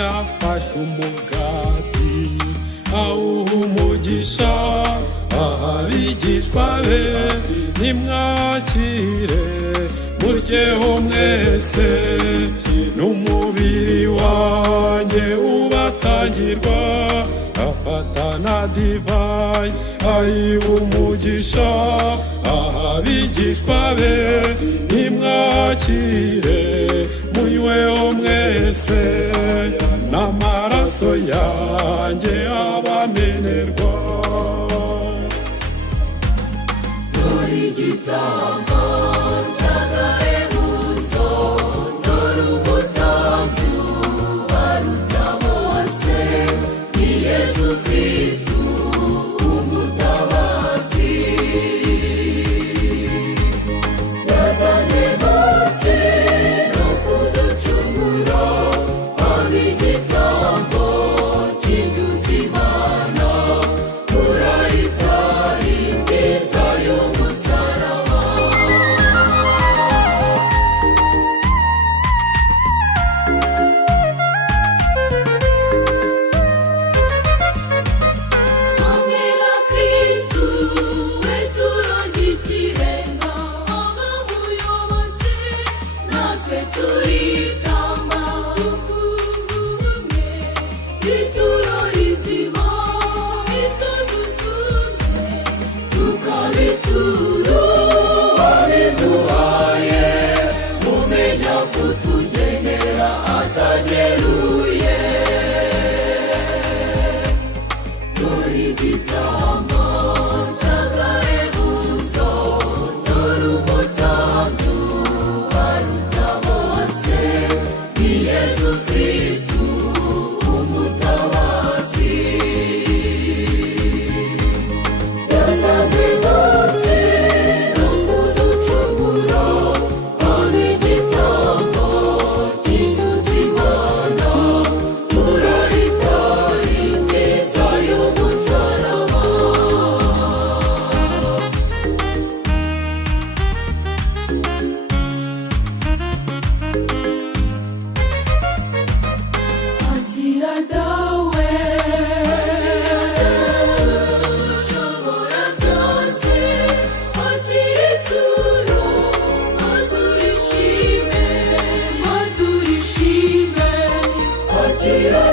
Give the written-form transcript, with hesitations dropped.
yafashe umugati awuha umugisha, abigishwa be nimwakire muryeho mwese, n'umubiri wanjye ubatangirwa. Afata na divayi ayiha umugisha, abigishwa be nimwakire munyweho mwese, n'amaraso yanjye abamenerwa. Dore igitambo cy'agahebuzo, dore umutambyi aruta bose, ni Yesu Kristu umutabazi. Yazanye bose no kuducungura, aba igitambo kinyuze Imana kuri alitari nziza y'umusaraba. Hamwe na Kristu we turonka ikirenga, abamuyobotse natwe turitamba, tukubumwe ituro rizima ritadutunze, tukabitura wabiduhaye, mumenya kutugenera atageruye. Dore igitambo cy'agahebuzo, dore umutambyi aruta bose, ni Yesu Kristu umutabazi. Yazanye bose no kuducungura, aba igitambo kinyuze Imana kuri alitari nziza y'umusaraba. Akira dawe ushobora byose, akira ituro maze urishime, maze urishime. Akira